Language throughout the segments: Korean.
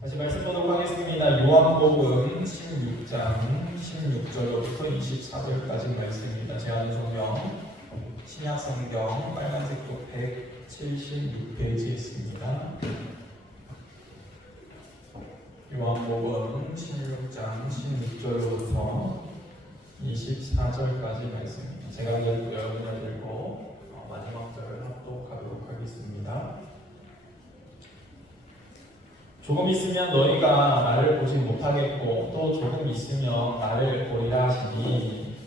다시 말씀 보도록 하겠습니다. 요한복음 16장 16절로부터 24절까지 말씀입니다. 제 아는 성경, 신약성경 빨간색도 176페이지에 있습니다. 요한복음 16장 16절로부터 24절까지 말씀입니다. 제가 읽고 여러분을 읽고 마지막 절을 합독하도록 하겠습니다. 조금 있으면 너희가 나를 보지 못하겠고 또 조금 있으면 나를 보리라 하시니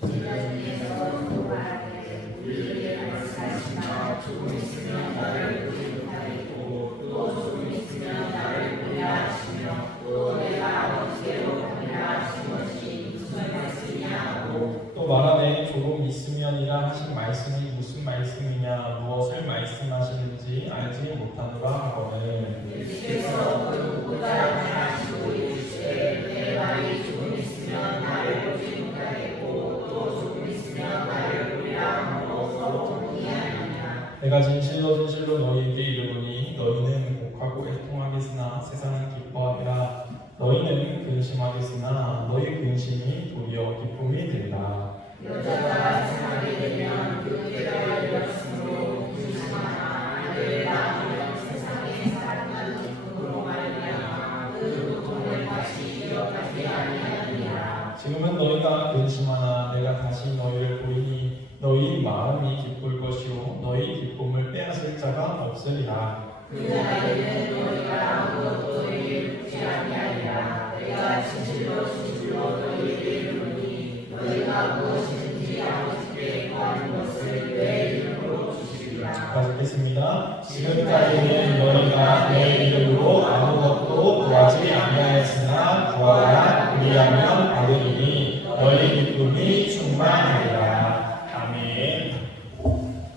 조금 있으면 나를 보지 못하겠고 또 조금 있으면 나를 보리라 하시며 또 내가 아버지께로 가리라 하신 것이 무슨 말씀이냐 또 말하되 조금 있으면이라 하신 말씀이 무슨 말씀이냐 무엇을 말씀하시는지 알지 못하노라 하거늘 예수께서 보다 말하시고 이르시되 내 말이 조금 있으면 나를 보지 못하겠고 또 조금 있으면 나를 보리라 함으로 서로 동의하느니라. 내가 진실로 진실로 너희에게 이르노니 너희는 곡하고 애통하겠으나 세상은 기뻐하리라. 너희는 근심하겠으나 너희 근심이 도리어 기쁨이 되리라. 여자가 생하게 되면 그 때가 이르렀으므로 근심하나 아들을 낳으면 세상에 사랑하는 기쁨으로 말미암아 그 고통을 다시 기억하지 아니하리라. 지금은 너희가 근심하나 내가 다시 너희를 보이니 너희 마음이 기쁠 것이요 너희 기쁨을 빼앗을 자가 없으리라. 그 날에는 너희가 아무것도 너희를 묻지 아니하리라. 내가 진실로 진실로 너희에게 이르노니 너희가 무엇이든지 아버지께 구하는 것을 내 이름으로 주시리라. 읽겠습니다. 지금까지는 너희가 내 이름으로 아무것도 구하지 아니하였으나 구하라 그리하면 받으리니 너희 기쁨이 충만하리라. 아멘.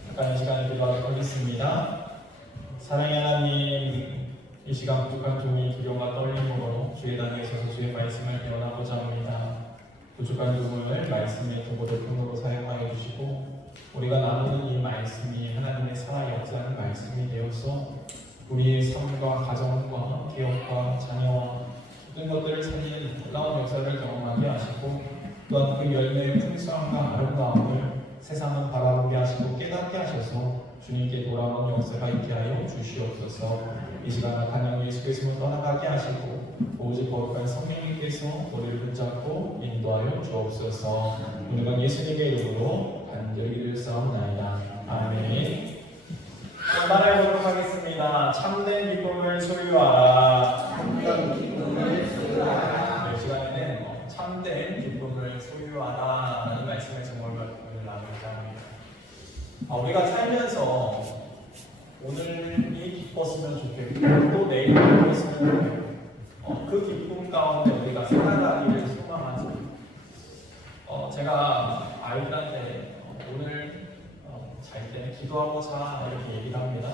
잠깐 시간을 기도하도록 하겠습니다. 사랑의 하나님, 이 시간 부족한 종이 두려움과 떨림으로 주의 단에 서서 주의 말씀을 배워나고자 합니다. 부족한 종을 말씀의 도구를 근거로 사용하여 주시고 우리가 나누는 이 말씀이 하나님의 살아 역사하는 말씀이 되어서 우리의 삶과 가정과 기업과 자녀와 모든 것들을 살리는 놀라운 역사를 경험하게 하시고 또한 그 열매의 풍성함과 아름다움을 세상은 바라보게 하시고 깨닫게 하셔서 주님께 돌아오는 역사가 있게 하여 주시옵소서. 이 시간 악한 영 예수께서 떠나가게 하시고 오직 거룩한 성령님께서 우리를 붙잡고 인도하여 주옵소서. 오늘은 예수님의 이름으로 간절히 기도했사옵나이다. 아멘. 말해보도록 하겠습니다. 참된 기쁨을 소유하라. 참된 기쁨을 소유하라. 이 시간에는 참된 기쁨을 소유하라 라는 말씀의 제목을 나누고자 합니다. 우리가 살면서 오늘이 기뻤으면 좋겠고 또 내일이 기뻤으면 좋겠고 그 기쁨 가운데 우리가 살아가기를 소망하죠. 제가 아이들한테 오늘 잘 때 기도하고 자 이렇게 얘기를 합니다.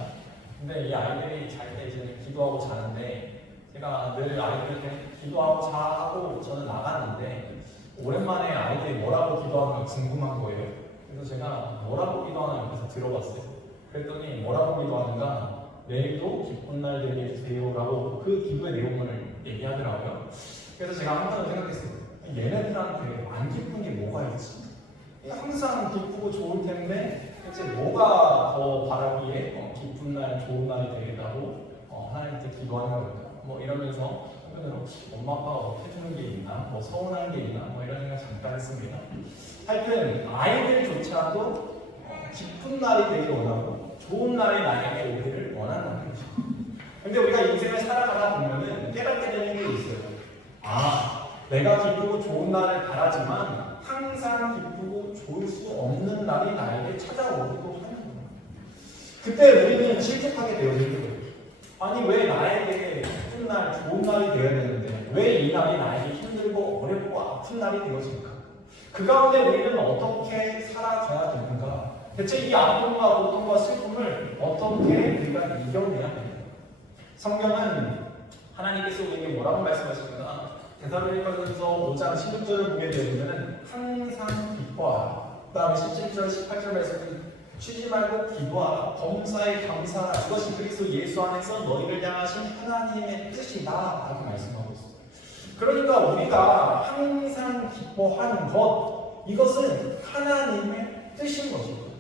근데 이 아이들이 잘 때 이제 기도하고 자는데 제가 늘 아이들한테 기도하고 자 하고 저는 나갔는데 오랜만에 아이들이 뭐라고 기도하는 거 궁금한 거예요. 그래서 제가 뭐라고 기도하나 옆에서 들어봤어요. 그랬더니 뭐라고 기도하는가 내일도 기쁜 날 되게 해주세요 라고 그 기도의 내용을 얘기하더라고요. 그래서 제가 한 번은 생각했어요. 얘네들한테 안 기쁜 게 뭐가 있지? 항상 기쁘고 좋을 텐데 대체 뭐가 더 바라기에 기쁜 날 좋은 날이 되겠다고 하나님께 기도하는 걸까? 뭐 이러면서 한편으로 엄마 아빠가 해주는 게 있나? 뭐 서운한 게 있나? 뭐 이런 생각 잠깐 했습니다. 하여튼 아이들조차도 기쁜 날이 되길 원하고 좋은 날이 나에게 오기를 원한다는 거죠. 근데 우리가 인생을 살아가다 보면은 깨닫게 되는 게 있어요. 내가 기쁘고 좋은 날을 바라지만 항상 기쁘고 좋을 수 없는 날이 나에게 찾아오기도 하는 거예요. 그때 우리는 실직하게 되어지는 거예요. 아니 왜 나에게 기쁜 날, 좋은 날이 되어야 되는데 왜 이 날이 나에게 힘들고 어렵고 아픈 날이 되어질까? 그 가운데 우리는 어떻게 살아가야 되는가? 대체 이 아픔과 고통과 슬픔을 어떻게 우리가 이겨내야 되는가? 성경은 하나님께서 우리에게 뭐라고 말씀하시는가? 데살로니가전서 5장 16절을 보게 되면 항상 기뻐하라. 그 다음에 17절, 18절 말씀은 쉬지 말고 기도하라. 범사에 감사하라. 이것이 그리스도 예수 안에서 너희를 향하신 하나님의 뜻이다. 라고 말씀하고 있습니다. 그러니까 우리가 항상 기뻐하는 것, 이것은 하나님의 뜻인 것입니다.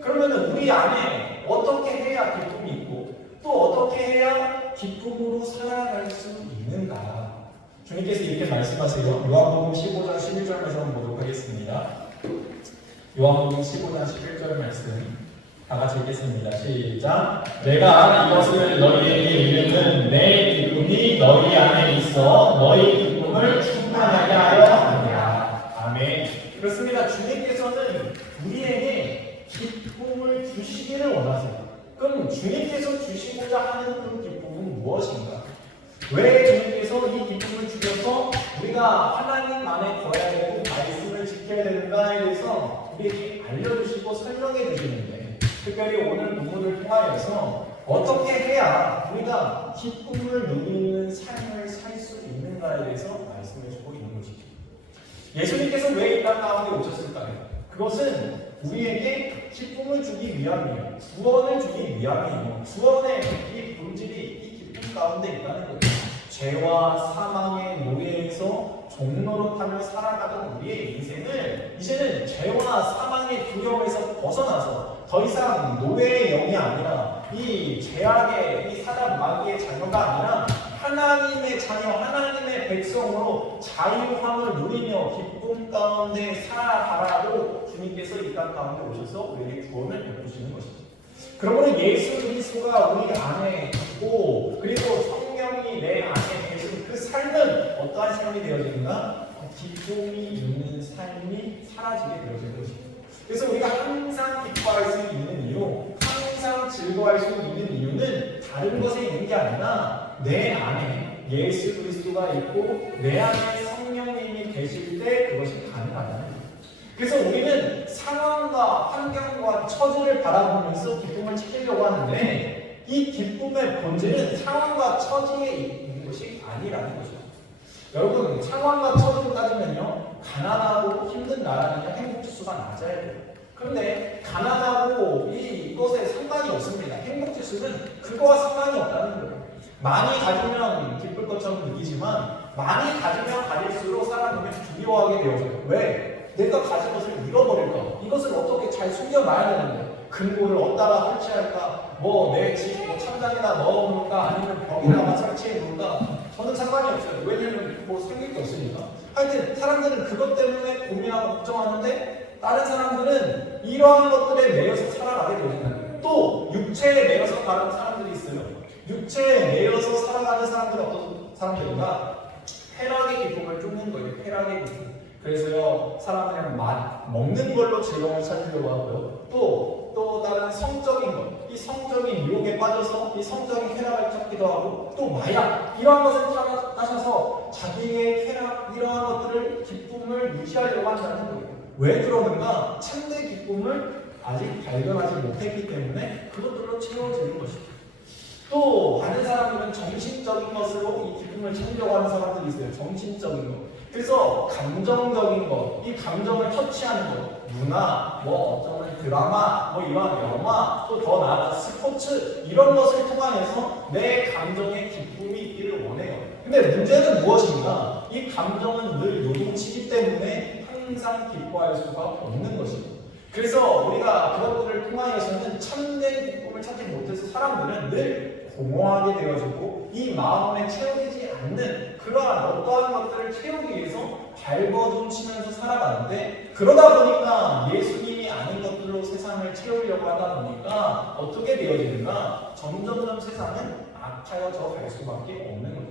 그러면 우리 안에 어떻게 해야 기쁨이 있고 또 어떻게 해야 기쁨으로 살아갈 수 있는가? 주님께서 이렇게 말씀하세요. 요한복음 15장 11절에서 한번 보도록 하겠습니다. 요한복음 15장 11절 말씀 다 같이 읽겠습니다. 시작. 내가 이것을 너희에게 이르는 내 기쁨이 너희 안에 있어 너희 기쁨을 충만하게 하려 함이라. 아멘. 그렇습니다. 주님께서는 우리에게 기쁨을 주시기를 원하세요. 그럼 주님께서 주시고자 하는 그 기쁨은 무엇인가? 왜 주님께서 이 기쁨을 주셔서 우리가 하나님 안에 거해야 되고 말씀을 지켜야 되는가에 대해서 우리에게 알려주시고 설명해 주시는데, 특별히 오늘 본문을 통하여서 어떻게 해야 우리가 기쁨을 누리는 삶을 살 수 있는가에 대해서 말씀해 주고 있는 것이죠. 예수님께서 왜 이 땅 가운데 오셨을까요? 그것은 우리에게 기쁨을 주기 위함이에요. 구원을 주기 위함이에요. 구원의 이 본질이 이 기쁨 가운데 있다는 거예요. 죄와 사망의 노예에서 종노릇하며 살아가던 우리의 인생을 이제는 죄와 사망의 두려움에서 벗어나서 더 이상 노예의 영이 아니라 이 죄악의 이 사단 마귀의 자녀가 아니라 하나님의 자녀, 하나님의 백성으로 자유함을 누리며 기쁨 가운데 살아가라고 주님께서 이 땅 가운데 오셔서 우리에게 구원을 베푸시는 것이죠. 그러므로 예수 그리스도가 우리 안에 있고 그리고 성령이 내 안에 계신 그 삶은 어떠한 삶이 되어지는가? 기쁨이 있는 삶이 사라지게 되어지는 것입니다. 그래서 우리가 항상 기뻐할 수 있는 이유, 항상 즐거워할 수 있는 이유는 다른 것에 있는 게 아니라 내 안에 예수 그리스도가 있고 내 안에 성령님이 계실 때 그것이 가능하다는 거예요. 그래서 우리는 상황과 환경과 처지를 바라보면서 기쁨을 찾으려고 하는데 이 기쁨의 본질은 상황과 처지에 있는 것이 아니라는 거죠. 여러분, 상황과 처지로 따지면요, 가난하고 힘든 나라는요 행복지수가 낮아야 돼요. 그런데 가난하고 이것에 상관이 없습니다. 행복지수는 그거와 상관이 없다는 거예요. 많이 가지면 기쁠 것처럼 느끼지만 많이 가지면 가질수록 사람들이 두려워하게 되어져요. 왜? 내가 가진 것을 잃어버릴까? 이것을 어떻게 잘 숨겨놔야 되는데 금고를 어디다가 설치할까? 내 집 천장에다 넣어놓을까? 아니면 벽에다가 설치해 놓을까? 저는 상관이 없어요. 왜냐면 생길 게 없으니까. 하여튼 사람들은 그것 때문에 고민하고 걱정하는데 다른 사람들은 이러한 것들에 매여서 살아가게 되는 또 육체에 매여서 가는 사람들이 있어요. 육체에 매여서 살아가는 사람들은 어떤 사람들인가? 쾌락의 기쁨을 쫓는 거예요. 쾌락의 기쁨. 그래서요, 사람들은 먹는 걸로 즐거움을 찾으려고 하고요. 또 다른 성적인 것, 이 성적인 유혹에 빠져서 이 성적인 쾌락을 찾기도 하고, 또 마약, 이러한 것을 따셔서 자기의 쾌락, 이러한 것들을 기쁨을 유지하려고 한다는 거예요. 왜 그러는가? 참된 기쁨을 아직 발견하지 못했기 때문에 그것들로 채워지는 것입니다. 또 다른 사람들은 정신적인 것으로 이 기쁨을 찾으려고 하는 사람들이 있어요. 정신적인 것. 그래서 감정적인 것, 이 감정을 터치하는 것, 문화, 어쩌면 드라마, 이런 영화, 또 더 나아가 스포츠, 이런 것을 통해서 내 감정에 기쁨이 있기를 원해요. 근데 문제는 무엇인가? 이 감정은 늘 요동치기 때문에 항상 기뻐할 수가 없는 것입니다. 그래서 우리가 그것들을 통하여서는 참된 기쁨을 찾지 못해서 사람들은 늘 공허하게 되어지고 이 마음에 채워지지 않는 그러한 어떠한 것들을 채우기 위해서 발버둥치면서 살아가는데, 그러다 보니까 예수님이 아닌 것들로 세상을 채우려고 하다 보니까 어떻게 되어지는가? 점점점 세상은 악하여져 갈 수밖에 없는 거죠.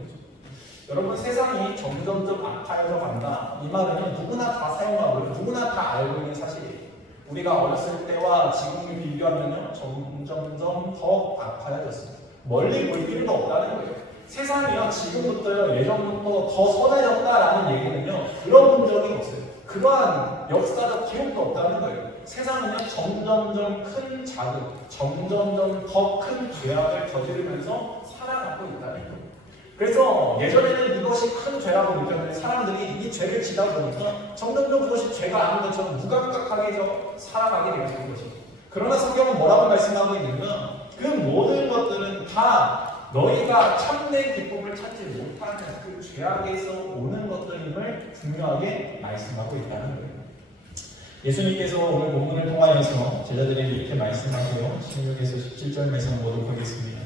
여러분, 세상이 점점점 악하여져 간다, 이 말은 누구나 다 사용하고 누구나 다 알고 있는 사실이에요. 우리가 어렸을 때와 지금을 비교하면 점점점 더 악하여졌어요. 멀리 볼 필요도 없다는 거예요. 세상이요, 지금부터요, 예전부터 더 선해졌다라는 얘기는요, 들어본 적이 없어요. 그러한 역사적 기록도 없다는 거예요. 세상은요, 점점점 큰 자극, 점점점 더 큰 죄악을 저지르면서 살아가고 있다는 거예요. 그래서 예전에는 이것이 큰 죄라고 느꼈는데 사람들이 이 죄를 지다 보니까 점점점 그것이 죄가 아닌 것처럼 무감각하게 살아가게 되는 것입니다. 그러나 성경은 뭐라고 말씀하고 있는가? 그 모든 것들은 다 너희가 참된 기쁨을 찾지 못하는 그 죄악에서 오는 것들임을 분명하게 말씀하고 있다는 거예요. 예수님께서 오늘 본문을 통하여서 제자들에게 이렇게 말씀하세요. 16에서 17절 말씀 보도록 하겠습니다.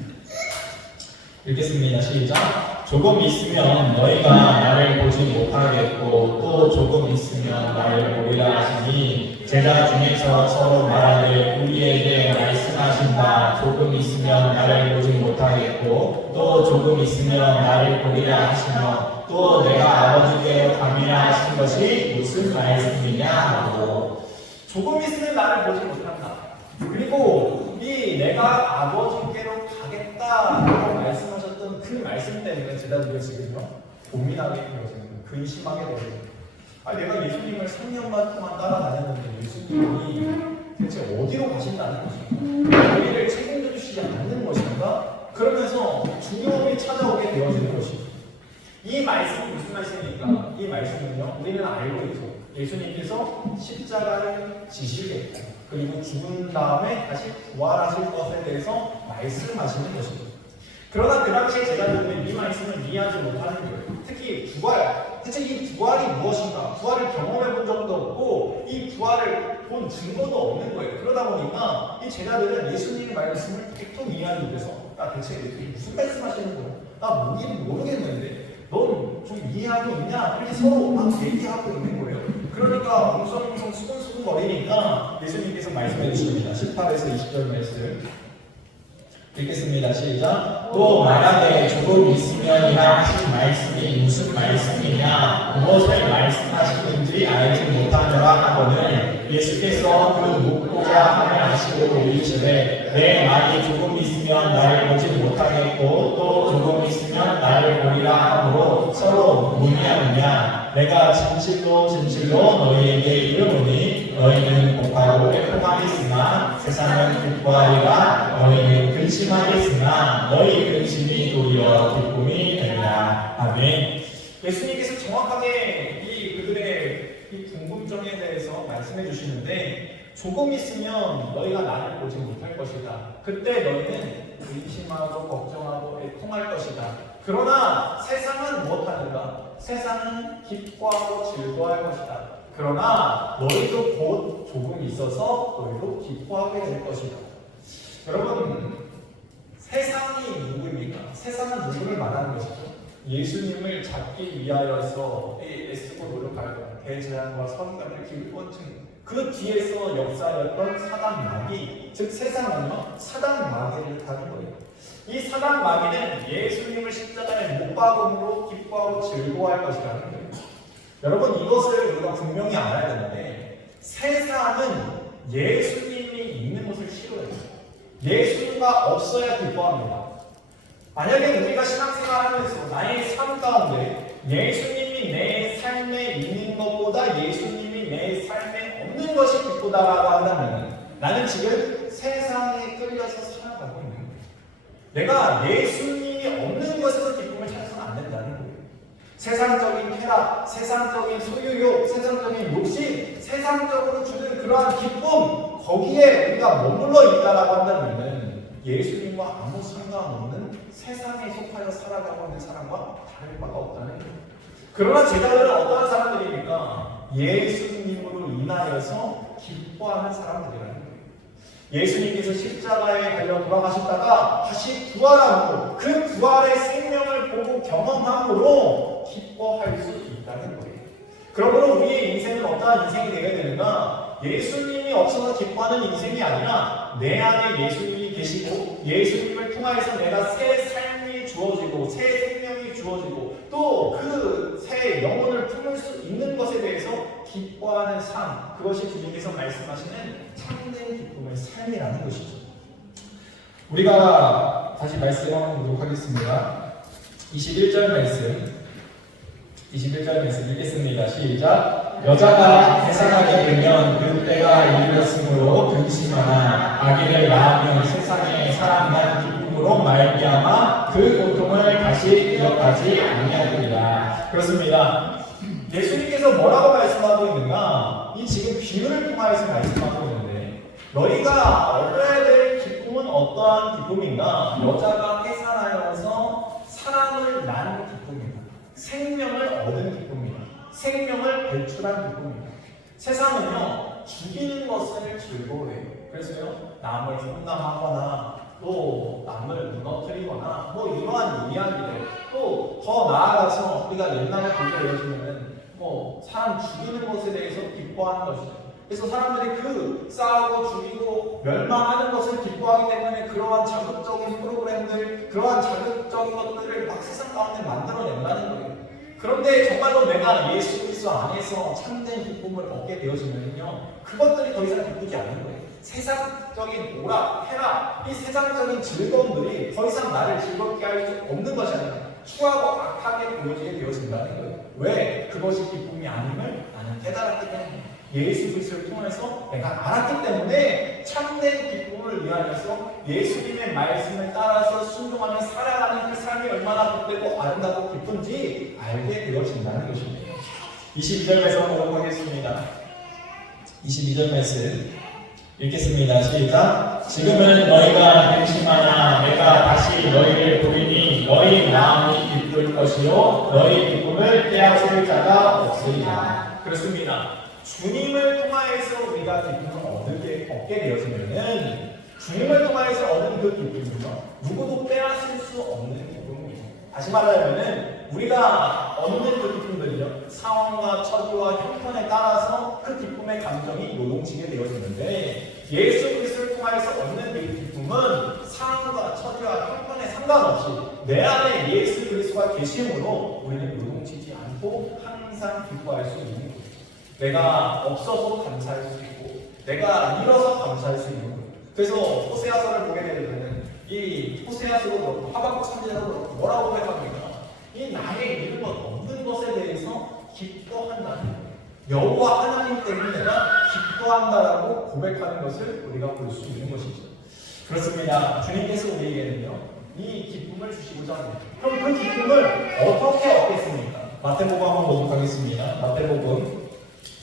읽겠습니다. 시작. 조금 있으면 너희가 나를 보지 못하겠고 또 조금 있으면 나를 보리라 하시니 제자 중에서 서로 말하되 우리에게 말씀하신다. 조금 있으면 나를 보지 못하겠고 또 조금 있으면 나를 보리라 하시며 또 내가 아버지께로 가미라 하신 것이 무슨 말씀이냐 하고 조금 있으면 나를 보지 못한다. 그리고 이 내가 아버지께로 가겠다라고 말씀하셨던 그 말씀 때문에 제자들이 지금요 고민하게 되어지는 거예요. 근심하게 되어지는 거예요. 아니 내가 예수님을 3년만 동안 따라다녔는데 예수님이 대체 어디로 가신다는 것인가? 우리를 책임져 주시지 않는 것인가? 그러면서 두려움이 찾아오게 되어지는 것입니다. 이 말씀은 무슨 말씀입니까? 이 말씀은요 우리는 알고 있죠. 예수님께서 십자가를 지시겠고 그리고 죽은 다음에 다시 부활하실 것에 대해서 말씀하시는 것입니다. 그러나 그 당시에 제자들은 이 말씀을 이해하지 못하는 거예요. 특히 부활, 대체 이 부활이 무엇인가? 부활을 경험해 본 적도 없고 이 부활을 본 증거도 없는 거예요. 그러다 보니까 이 제자들은 예수님의 말씀을 대충 이해하기 위해서 대체 무슨 말씀하시는 거예요? 나 뭔지는 모르겠는데 넌 좀 이해하고 있냐? 이렇게 서로 막 얘기하고 있는 거예요. 그러니까 웅성웅성 수근수근 거리니까 예수님께서 말씀해 주십니다. 18에서 20절 말씀 읽겠습니다. 시작. 또 말하되 조금 있으면이라 하신 말씀이 무슨 말씀이냐 무엇을 말씀하시는지 알지 못하노라 하거늘 예수께서 그 묻고자 하며 하시고 이르시되 내 말이 조금 있으면 나를 보지 못하겠고 또 조금 있으면 나를 보리라 하므로 서로 문의하느냐 내가 진실로 진실로 너희에게 이르노니 너희는 복하고 애통하겠으나 세상은 기뻐하리라 너희는 근심하겠으나 너희 근심이 도리어 기쁨이 되리라. 아멘. 예수님께서 정확하게 그들의 이 궁금증에 대해서 말씀해 주시는데 조금 있으면 너희가 나를 보지 못할 것이다. 그때 너희는 근심하고 걱정하고 애통할 것이다. 그러나 세상은 무엇하는가? 세상은 기뻐하고 즐거워할 것이다. 그러나 너희도 곧 조금 있어서 너희도 기뻐하게 될 것이다. 여러분 세상이 누구입니까? 세상은 누구를 말하는 것이죠? 예수님을 잡기 위하여서 애쓰고 노력할 대재앙과 선감을 길권층 그 뒤에서 역사였던 사단 마귀 즉 세상은요 사단 마귀를 타는 거예요. 이 사단 마귀는 예수님을 십자가에 못 박음으로 기뻐하고 즐거워할 것이라는 거예요. 여러분 이것을 우리가 분명히 알아야 되는데 세상은 예수님이 있는 것을 싫어해요. 예수가 없어야 기뻐합니다. 만약에 우리가 신앙생활하면서 나의 삶 가운데 예수님이 내 삶에 있는 것보다 예수님이 내 삶에 없는 것이 기쁘다라고 한다면 나는 지금 세상에 끌려서 살아가고 있는 거예요. 내가 예수님이 없는 것에서 기쁨을 찾아서는 안 된다는 거예요. 세상적인 쾌락, 세상적인 소유욕, 세상적인 욕심, 세상적으로 주는 그러한 기쁨 거기에 우리가 머물러 있다라고 한다면 예수님과 아무 상관없는 세상에 속하여 살아가고 있는 사람과 다를 바가 없다는 거예요. 그러나 제자들은 어떤 사람들입니까? 예수님으로 인하여서 기뻐하는 사람들이라는 거예요. 예수님께서 십자가에 달려 돌아가셨다가 다시 부활함으로 그 부활의 생명을 보고 경험함으로 기뻐할 수 있다는 거예요. 그러므로 우리의 인생은 어떠한 인생이 되게 되는가? 예수님이 없어서 기뻐하는 인생이 아니라 내 안에 예수님이 계시고 예수님을 통하여서 내가 새 삶이 주어지고 새 생명이 주어지고 또 그 새 영혼을 품을 수 있는 것에 대해서 기뻐하는 삶 그것이 주님께서 말씀하시는 참된 기쁨의 삶이라는 것이죠. 우리가 다시 말씀 한번 보도록 하겠습니다. 21절 말씀 읽겠습니다. 시작. 여자가 해산하게 되면 그 때가 이르렀으므로 근심하나 아기를 낳으면 세상에 사랑난 기쁨으로 말미암아 그 고통을 다시 기억하지 아니하리라. 그렇습니다. 예수님께서 뭐라고 말씀하고 있는가? 이 지금 비유를 통하여서 말씀하고 있는데 너희가 얻어야 될 기쁨은 어떠한 기쁨인가? 여자가 해산하여서 사람을 낳은 기쁨이다. 생명을 얻은 기쁨이다. 생명을 배출한 기쁨이다. 세상은요, 죽이는 것을 즐거워해요. 그래서요, 남을 험담하거나 또 남을 무너뜨리거나 뭐 이러한 이야기들, 또 더 나아가서 우리가 옛날에 보게 되어지면은 뭐 사람 죽이는 것에 대해서 기뻐하는 것이죠. 그래서 사람들이 그 싸우고 죽이고 멸망하는 것을 기뻐하기 때문에 그러한 자극적인 프로그램들, 그러한 자극적인 것들을 막 세상 가운데 만들어낸다는 거예요. 그런데 정말로 내가 예수 그리스도 안에서 참된 기쁨을 얻게 되어지면요, 그것들이 더 이상 기쁘지 않은 거예요. 세상적인 오락, 해락, 이 세상적인 즐거움들이 더 이상 나를 즐겁게 할 수 없는 것이잖아요. 추하고 악하게 보여지게 되어진다는 거예요. 왜? 그것이 기쁨이 아님을 나는 깨달았기 때문에, 예수 그리스도를 통해서 내가 알았기 때문에 참된 기쁨을 위하여서 예수님의 말씀을 따라서 순종하며 살아가는 그 삶이 얼마나 복되고 아름답고 기쁜지 알게 되어진다는 것입니다. 22절 말씀 보도록 하겠습니다. 22절 말씀 읽겠습니다. 시작. 지금은 너희가 근심하나 내가 다시 너희를 보리니 너희 마음이 기쁠 것이요 너희 기쁨을 빼앗을 자가 없으리라. 그렇습니다. 주님을 통하여서 우리가 기쁨을 얻게 되어지면은 주님을 통하여서 얻는 그 기쁨은요, 누구도 빼앗을 수 없는 기쁨입니다. 다시 말하면은 우리가 얻는 그 기쁨들이요, 상황과 처지와 형편에 따라서 그 기쁨의 감정이 요동치게 되어지는데, 예수 그리스도를 통하여서 얻는 그 기쁨은 상황과 처지와 형편에 상관없이 내 안에 예수 그리스도가 계심으로 우리는 요동치지 않고 항상 기뻐할 수 있는 거예요. 내가 없어서 감사할 수 있고, 내가 잃어서 감사할 수 있는 거예요. 그래서 호세아서를 보게 되면 이 호세아서도 그렇고 하박국 선지자도 그렇고 뭐라고 고백합니까? 이 나의 잃은 것 없는 것에 대해서 기뻐한다는 거예요. 여호와 하나님 때문에 내가 기뻐한다라고 고백하는 것을 우리가 볼 수 있는 것이죠. 그렇습니다. 주님께서 우리에게는요, 이 기쁨을 주시고자 합니다. 그럼 그 기쁨을 어떻게 얻겠습니까? 마태복음 한번 보도록 하겠습니다. 마태복음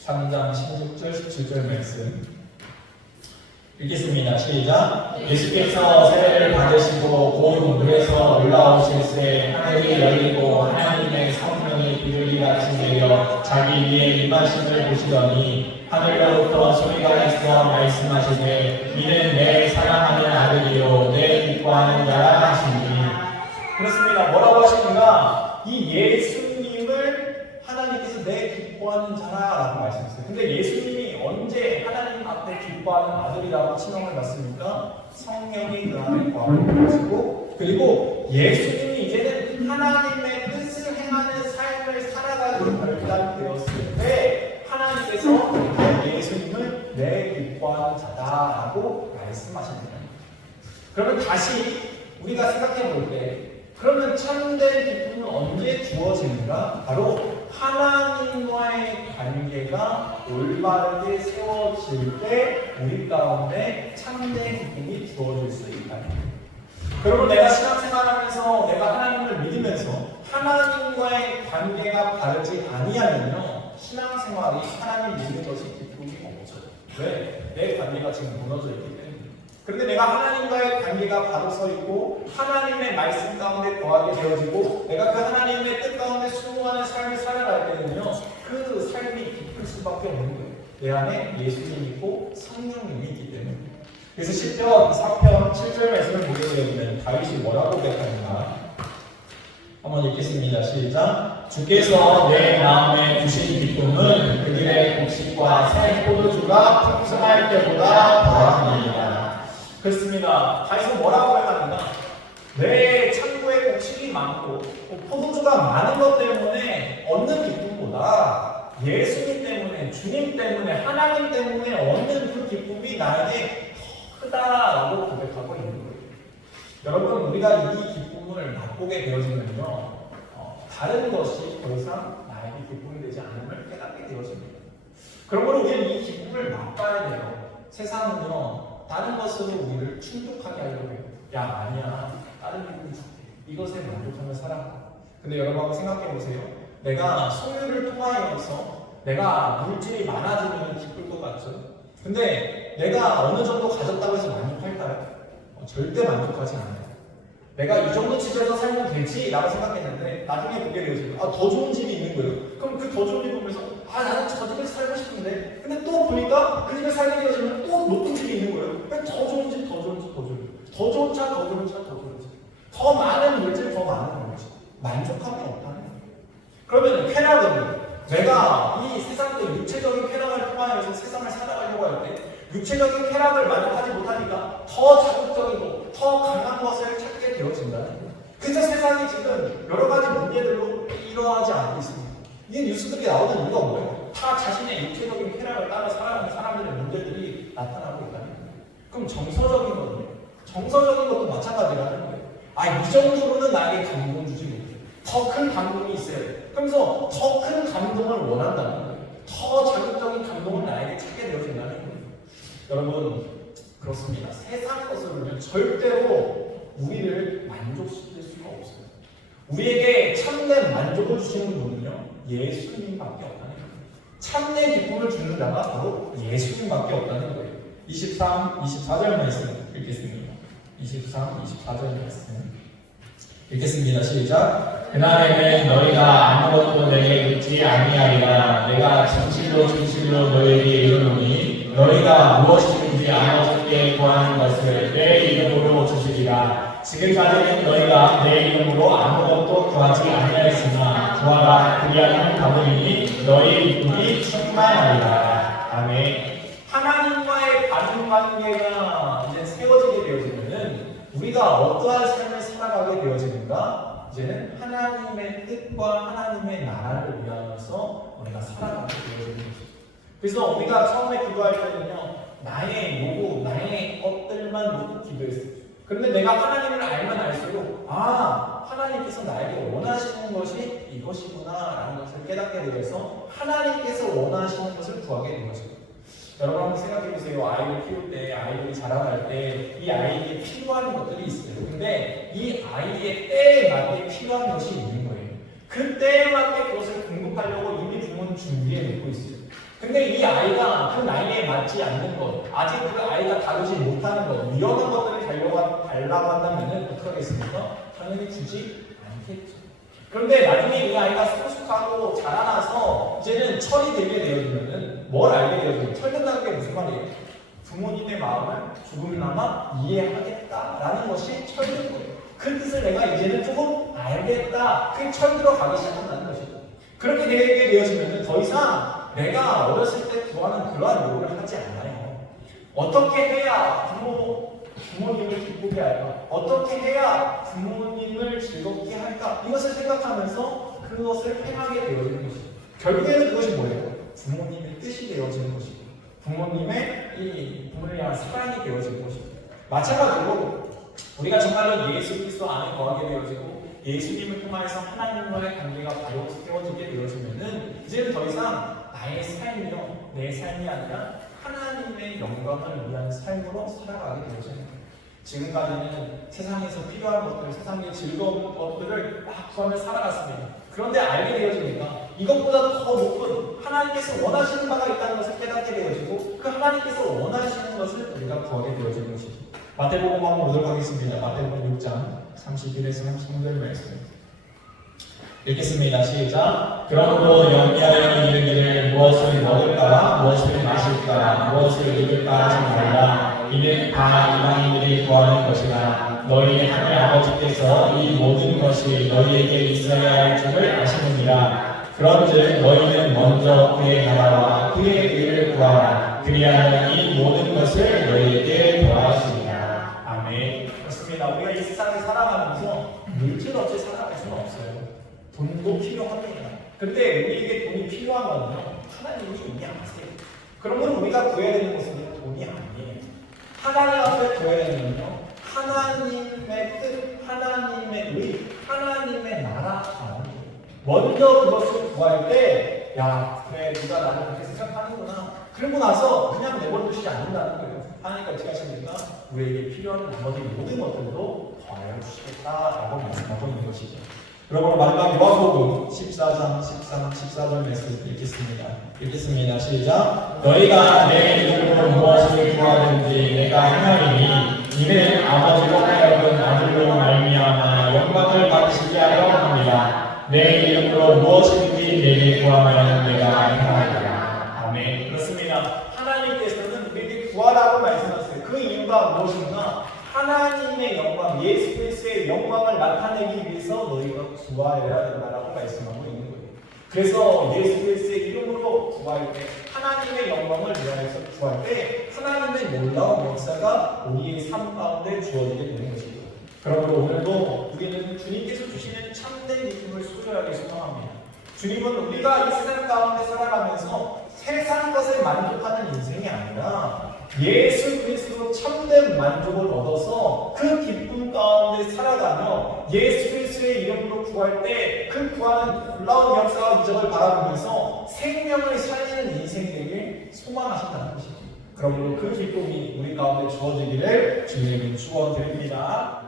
3장 16절 17절 말씀 읽겠습니다. 시작. 예수께서 세례를 받으시고 곧 물에서 올라오실 때 하늘이 열리고 하나님의 성령이 비둘기 같이 내려 자기 위에 임하심을 보시더니 하늘로부터 소리가 있어 말씀하시되 이는 내 사랑하는 아들이요 내 기뻐하는 자라 하시니. 그렇습니다. 뭐라고 하십니까? 이 예수님을 하나님께서 내 기뻐하는 자라라고 말씀했어요. 근데 예수님이 언제 하나님 앞에 기뻐하는 아들이라고 칭함을 받습니까? 성령이 그 안에 거하게 되시고, 그리고 예수님이 이제는 하나님의 뜻을 행하는 삶을 살아가는 결단되었을 때 하나님께서 예수님을 내 기뻐하는 자다라고 말씀하십니다. 그러면 다시 우리가 생각해 볼 때, 그러면 참된 기쁨은 언제 주어지는가? 바로 하나님과의 관계가 올바르게 세워질 때 우리 가운데 참된 기쁨이 주어질 수 있다. 그러면 내가 신앙생활하면서 내가 하나님을 믿으면서 하나님과의 관계가 바르지 아니하면요, 신앙생활이 하나님 믿는 것이 기쁨이 없어요. 왜? 내 관계가 지금 무너져 있기 때문에. 그런데 내가 하나님과의 관계가 바로 서 있고 하나님의 말씀 가운데 거하게 되어지고 내가 그 하나님의 뜻 가운데 순종하는 삶을 살아갈 때는요, 그 삶이 기쁠 수밖에 없는 거예요. 내 안에 예수님이 있고 성령님이 있기 때문에. 그래서 시편 4편 7절 말씀을 보게 되면 다윗이 뭐라고 고백하는가? 한번 읽겠습니다. 시작. 주께서 내 마음에 주신 기쁨은 그들의 곡식과 새 포도주가 풍성할 때보다 더하니이다. 그렇습니다. 다윗은 뭐라고 고백하는가? 내 창고에 곡식이 많고 포도주가 많은 것 때문에 얻는 기쁨보다 예수님 때문에, 주님 때문에, 하나님 때문에 얻는 그 기쁨이 나에게 더 크다라고 고백하고 있는 거예요. 여러분, 우리가 이 기쁨을 맛보게 되어지면요, 다른 것이 더 이상 나에게 기쁨이 되지 않음을 깨닫게 되어집니다. 그러므로 우리는 이 기쁨을 맛봐야 돼요. 세상은요, 다른 것으로 우리를 충족하게 하려고 해요. 야, 아니야, 다른 기쁨이 좋대. 이것에 만족하며 살아가. 근데 여러분 한번 생각해 보세요. 내가 소유를 통하여서 내가 물질이 많아지면 기쁠 것 같죠? 근데 내가 어느 정도 가졌다고 해서 만족할까요? 절대 만족하지 않아요. 내가 이 정도 집에서 살면 되지라고 생각했는데 나중에 보게 되어지면 더 좋은 집이 있는 거예요. 그럼 그 더 좋은 집 보면서 나는 저 집에서 살고 싶은데 근데 또 보니까 그 집에 살게 되어지면 또 높은 집이 있는 거예요. 더 좋은 집, 더 좋은 집, 더 좋은 집, 더 좋은 차, 더 좋은 차, 더 좋은 집, 더 많은 물질, 더 많은 물질. 만족함이 없다는 거예요. 그러면 쾌락은 내가 이 세상의 육체적인 쾌락을 통하여서 세상을 살아가려고 할 때 육체적인 쾌락을 만족하지 못하니까 더 자극적이고 더 강한 것을 찾게 되어진다는 거예요. 그래서 세상이 지금 여러 가지 문제들로 일어나지 않고 있습니다. 이 뉴스들이 나오는 이유가 뭐예요? 다 자신의 육체적인 쾌락을 따라 살아가는 사람들의 문제들이 나타나고 있다는 거예요. 그럼 정서적인 거는요? 정서적인 것도 마찬가지라는 거예요. 이 정도로는 나에게 감동 주지 못해. 더 큰 감동이 있어야 돼. 그러면서 더 큰 감동을 원한다는 거예요. 더 자극적인 감동을 나에게 찾게 되어진다는 거예요. 여러분, 그렇습니다. 세상 것을 보면 절대로 우리를 만족시킬 수가 없어요. 우리에게 참된 만족을 주시는 분은요, 예수님밖에 없다는 거예요. 참된 기쁨을 주는 자가 바로 예수님밖에 없다는 거예요. 23, 24절 말씀 읽겠습니다. 23, 24절 말씀 읽겠습니다. 시작. 그날에는 너희가 아무것도 내게 묻지 아니하리라. 내가 진실로 진실로 너희에게 이르노니 너희가 무엇이든지 아버지께 구하는 것을 내 이름으로 주시리라. 지금까지는 너희가 내 이름으로 아무것도 구하지 아니하였으나 구하라 그리하면 받으리니 너희 기쁨이 충만하리라. 아멘. 하나님과의 바른 관계가 이제 세워지게 되어지면은 우리가 어떠한 삶을 살아가게 되어지는가? 이제는 하나님의 뜻과 하나님의 나라를 위하여서 우리가 살아가게 되어지는 것이죠. 그래서 우리가 처음에 기도할 때는요, 나의 요구, 나의 것들만 놓고 기도했어요. 그런데 내가 하나님을 알면 알수록 하나님께서 나에게 원하시는 것이 이것이구나 라는 것을 깨닫게 되어서 하나님께서 원하시는 것을 구하게 된 것입니다. 여러분 한번 생각해 보세요. 아이를 키울 때, 아이들이 자라날 때 이 아이에게 필요한 것들이 있어요. 근데 이 아이의 때에 맞게 필요한 것이 있는 거예요. 그 때에 맞게 그것을 공급하려고 이미 부모는 준비해 놓고 있어요. 근데 이 아이가 그 나이에 맞지 않는 것, 아직 그 아이가 다루지 못하는 것, 위험한 것들을 달라고 한다면 어떻게 하겠습니까? 당연히 주지 않겠죠. 그런데 나중에 이 아이가 성숙하고 자라나서 이제는 철이 되게 되어지면은 뭘 알게 되어지면 철든다는 게 무슨 말이에요? 부모님의 마음을 조금이나마 이해하겠다라는 것이 철든 거예요. 그 뜻을 내가 이제는 조금 알겠다. 그 철들어 가기 시작한다는 것이죠. 그렇게 되게 되어지면은 더 이상 내가 어렸을 때 구하는 그러한 요구를 하지 않아요. 어떻게 해야 부모님을 기쁘게 할까? 어떻게 해야 부모님을 즐겁게 할까? 이것을 생각하면서 그것을 행하게 되어지는 것이죠. 결국에는 그것이 뭐예요? 부모님의 뜻이 되어지는 것이고 부모님의 부모를 향한 사랑이 되어지는 것입니다. 마찬가지로 우리가 정말로 예수 그리스도 안에 거하게 되어지고 예수님을 통하여서 하나님과의 관계가 바로 세워지게 되어지면은 이제는 더 이상 나의 삶이요, 내 삶이 아니라 하나님의 영광을 위한 삶으로 살아가게 되어지는 거예요. 지금까지는 세상에서 필요한 것들, 세상의 즐거운 것들을 막 구하며 살아갔습니다. 그런데 알게 되어지니까 이것보다 더 높은 하나님께서 원하시는 바가 있다는 것을 깨닫게 되어지고 그 하나님께서 원하시는 것을 우리가 구하게 되어지는 것이죠. 마태복음 한번 보도록 하겠습니다. 마태복음 6장 31에서 33절 말씀 읽겠습니다. 시작. 그러므로 영리하여 이르기를 무엇을 먹을까 무엇을 마실까 무엇을 입을까 하지 말라. 이는 다 이방인들이 구하는 것이라. 너희 하늘 아버지께서 이 모든 것이 너희에게 있어야 할 줄을 아시느니라. 그런즉 너희는 먼저 그의 나라와 그의 의를 구하라. 그리하면 이 모든 것을 너희에게 더하시리라. 아멘. 그렇습니다. 우리가 이 세상에 살아가면서 물질 없이 살아갈 수는 없어요. 돈도 필요합니다. 근데 우리에게 돈이 필요한 거는요, 하나님이 이미 아세요. 그러면 우리가 구해야 되는 것은 돈이 아니에요. 하나님 앞에 구해야 되는 건요, 하나님의 뜻, 하나님의 의, 하나님의 나라 아니에요. 먼저 그것을 구할 때, 그래, 누가 나를 그렇게 생각하는구나. 그러고 나서 그냥 내버려두시지 않는다는 거예요. 하나님께서 어떻게 하십니까? 우리에게 필요한 나머지 모든 것들도 더하여 주시겠다라고 말씀하고 있는 것이죠. 그러므로 마지막 요한복음 14장 14절 말씀 읽겠습니다. 시작. 너희가 내 이름으로 무엇을 구하든지 내가 행하리니 이는 아버지로 하여금 아들로 말미암아 영광을 받으시게 하려 합니다. 내 이름으로 무엇이든지 내게 구하면 내가 행하리라. 아멘. 그렇습니다. 하나님께서는 우리에게 구하라고 말씀하셨어요. 그 이유가 무엇인가? 하나님의 영광, 예수 그리스도의 영광을 나타내기 위해서 너희가 구하여야 된다라고 말씀하고 있는 거예요. 그래서 예수 그리스도의 이름으로 구할 때, 하나님의 영광을 위하여서 구할 때 하나님의 놀라운 역사가 우리의 삶 가운데 주어지게 되는 것이죠. 그러므로 오늘도 우리는 주님께서 주시는 참된 믿음을 소유하기 소망합니다. 주님은 우리가 이 세상 가운데 살아가면서 세상 것에 만족하는 인생이 아니라 예수 그리스도로 참된 만족을 얻어서 그 기쁨 가운데 살아가며 예수 그리스도의 이름으로 구할 때 그 구하는 놀라운 역사와 이적을 바라보면서 생명을 살리는 인생이 되길 소망하신다는 것입니다. 그러므로 그 기쁨이 우리 가운데 주어지기를 주님은 축원드립니다.